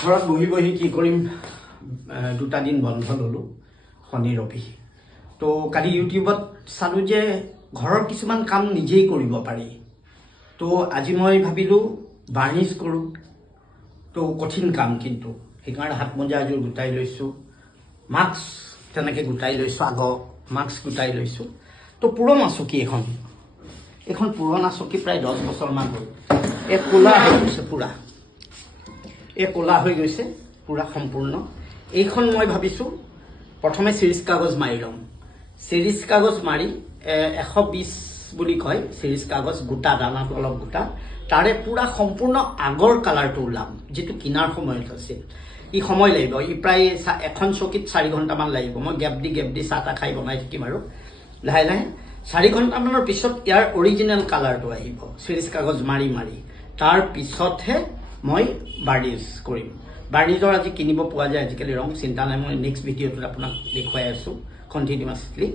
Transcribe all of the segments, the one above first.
ঘৰত বহি বহি কি কৰিম, দুটা দিন বন্ধ ল'লোঁ শনি ৰবি। তো কালি ইউটিউবত চালোঁ যে ঘৰৰ কিছুমান কাম নিজেই কৰিব পাৰি। তো আজি মই ভাবিলোঁ বাৰ্নিছ কৰোঁ। তো কঠিন কাম, কিন্তু সেইকাৰণে হাত মোজা এযোৰ গোটাই লৈছোঁ, মাস্ক তেনেকৈ গোটাই লৈছোঁ, আগৰ মাস্ক গোটাই লৈছোঁ। তো পুৰণা চকী এইখন পুৰণা চকী, প্ৰায় 10 বছৰমান হ'ল। এই ক'লা হৈ গৈছে পূৰা, ক'লা হৈ গৈছে পূৰা সম্পূৰ্ণ। এইখন মই ভাবিছোঁ প্ৰথমে চিৰিজ কাগজ মাৰি ল'ম। চিৰিজ কাগজ মাৰি 120 বুলি কয় চিৰিজ কাগজ, গোটা দানাটো অলপ গোটা, তাৰে পূৰা সম্পূৰ্ণ আগৰ কালাৰটো ওলাম, যিটো কিনাৰ সময়ত আছিল। ই সময় লাগিব, ই প্ৰায় এখন চকীত 4 ঘণ্টামান লাগিব। মই গেপ দি চাহ তাহ খাই বনাই থাকিম আৰু লাহে লাহে 4 ঘণ্টামানৰ পিছত ইয়াৰ অৰিজিনেল কালাৰটো আহিব, চিৰিজ কাগজ মাৰি মাৰি। তাৰ পিছতহে মই বাৰ্নিছ কৰিম। বাৰ্নিছৰ আজি কিনিব পোৱা যায় আজিকালি ৰং, চিন্তা নাই, মই নেক্সট ভিডিঅ'টোত আপোনাক দেখুৱাই আছোঁ কণ্টিনিউৱাছলি।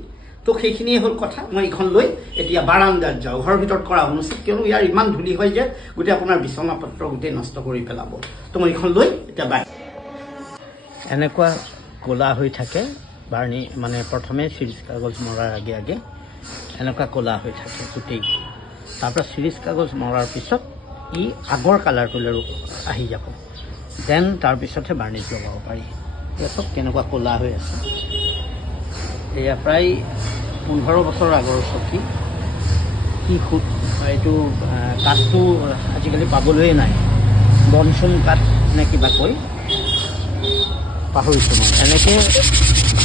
তো সেইখিনিয়ে হ'ল কথা। মই এইখন লৈ এতিয়া বাৰান্দাত যাওঁ, ঘৰৰ ভিতৰত কৰা অনুচিত, কিয়নো ইয়াৰ ইমান ধূলি হয় যে গোটেই আপোনাৰ বিচনা পত্ৰ গোটেই নষ্ট কৰি পেলাব। তো মই এইখন লৈ এতিয়া এনেকুৱা ক'লা হৈ থাকে বাৰ্নি, মানে প্ৰথমে চিৰিজ কাগজ মৰাৰ আগে আগে এনেকুৱা ক'লা হৈ থাকে গোটেই। তাৰপৰা চিৰিজ কাগজ মৰাৰ পিছত ই আগৰ কালাৰটোলৈ আহি যাব, দেন তাৰপিছতহে বাৰ্নিছ লগাব পাৰি। এয়া চব কেনেকুৱা ক'লা হৈ আছে। এয়া প্ৰায় 15 বছৰ আগৰ চকী। কি এইটো কাঠটো আজিকালি পাবলৈয়ে নাই, বনচুম কাঠ নে কিবা কৈ পাহৰিছোঁ মই। এনেকৈ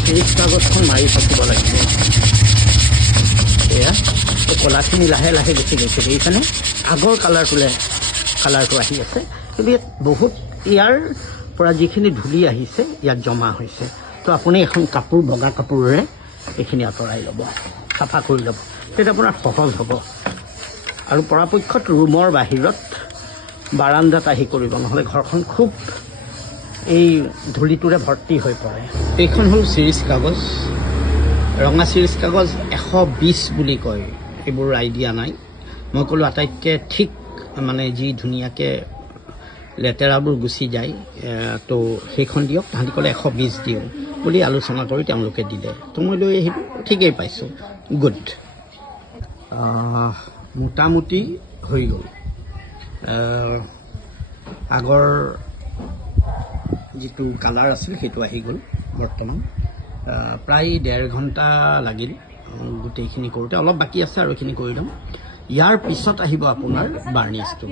চিৰিজ কাগজখন মাৰি থাকিব লাগিব। এয়া এই ক'লাখিনি লাহে লাহে গুচি গৈছে, দেখিছেনে? আগৰ কালাৰটো আহি আছে, কিন্তু ইয়াত বহুত ইয়াৰ পৰা যিখিনি ধূলি আহিছে ইয়াত জমা হৈছে। তো আপুনি এখন কাপোৰ, বগা কাপোৰেৰে এইখিনি আঁতৰাই ল'ব, চাফা কৰি ল'ব, তেতিয়া আপোনাৰ সহজ হ'ব। আৰু পৰাপক্ষত ৰুমৰ বাহিৰত বাৰান্দাত আহি কৰিব, নহ'লে ঘৰখন খুব এই ধূলিটোৰে ভৰ্তি হৈ পৰে। এইখন হ'ল চিৰিজ কাগজ, ৰঙা চিৰিজ কাগজ 120 বুলি কয়, এইবোৰ আইডিয়া নাই। মই ক'লোঁ আটাইতকৈ ঠিক, মানে যি ধুনীয়াকৈ লেতেৰাবোৰ গুচি যায়, তো সেইখন দিয়ক। তাহাঁতি ক'লে 120 দিওঁ বুলি আলোচনা কৰি তেওঁলোকে দিলে। তো মই লৈ আহিলোঁ, ঠিকেই পাইছোঁ, গুড। মোটামুটি হৈ গ'ল। আগৰ যিটো কালাৰ আছিল সেইটো আহি গ'ল বৰ্তমান। প্ৰায় 1.5 ঘণ্টা লাগিল গোটেইখিনি কৰোঁতে। অলপ বাকী আছে আৰু এইখিনি কৰি ল'ম। ইয়াৰ পিছত আহিব আপোনাৰ বাৰ্নিছটো।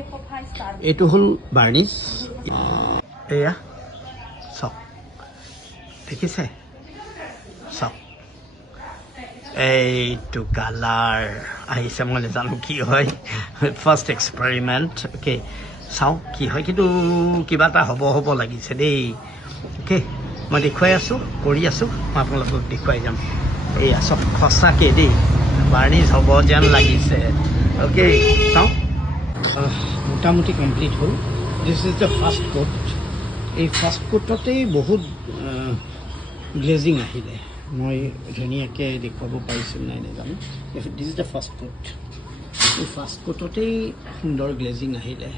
এইটো হ'ল বাৰ্নিছ। এয়া চাওক, দেখিছে? চাওক, এইটো কালাৰ আহিছে। মই নাজানো কি হয়, ফাৰ্ষ্ট এক্সপেৰিমেণ্ট। অ'কে, চাওঁ কি হয়, কিন্তু কিবা এটা হ'ব লাগিছে দেই। অ'কে, মই দেখুৱাই আছোঁ, কৰি আছোঁ, মই আপোনালোকক দেখুৱাই যাম। এইয়া চব সঁচাকৈ দেই, বাৰ্নিছ হ'ব যেন লাগিছে। অ'কে, চাওঁ। মোটামুটি কমপ্লিট হ'ল। This is the first coat. এই ফাৰ্ষ্ট কোটতেই বহুত গ্লেজিং আহিলে। মই ধুনীয়াকৈ দেখুৱাব পাৰিছোঁ নাই নাজানো। This is the first coat. এই ফাৰ্ষ্ট কোটতেই সুন্দৰ গ্লেজিং আহিলে।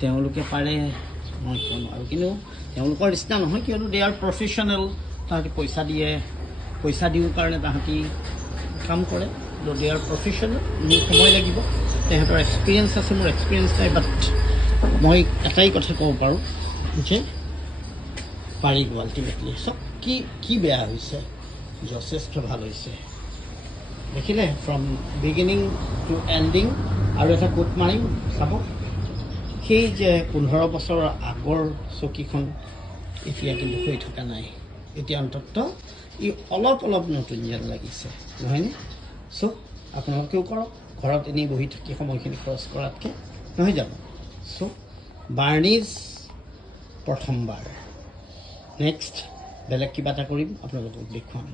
তেওঁলোকে পাৰে, মই ক'ব নোৱাৰোঁ, কিন্তু তেওঁলোকৰ নিচিনা নহয়, কিয়নো দে আৰ প্ৰফেশ্যনেল। তাহাঁতি পইচা দিওঁ কাৰণে তাহাঁতি কাম কৰে। দে আৰ প্ৰফেশ্যনেল। মোৰ সময় লাগিব, তেহেঁতৰ এক্সপিৰিয়েঞ্চ আছে, মোৰ এক্সপিৰিয়েঞ্চ নাই। বাট মই এটাই কথা ক'ব পাৰোঁ যে পাৰিব আল্টিমেটলি। চব কি বেয়া হৈছে, যথেষ্ট ভাল হৈছে। দেখিলে, ফ্ৰম বিগিনিং টু এণ্ডিং। আৰু এটা কোট মাৰিম, চাব। সেই যে 15 বছৰৰ আগৰ চকীখন এতিয়া কিন্তু হৈ থকা নাই। এতিয়া অন্ততঃ ই অলপ নতুন যেন লাগিছে, নহয়নে? চ' আপোনালোকেও কৰক, ঘৰত এনেই বহি থাকি সময়খিনি খৰচ কৰাতকৈ, নহয় জানো? চ' বাৰ্নিছ প্ৰথমবাৰ, নেক্সট বেলেগ কিবা এটা কৰিম, আপোনালোকক দেখুৱাম।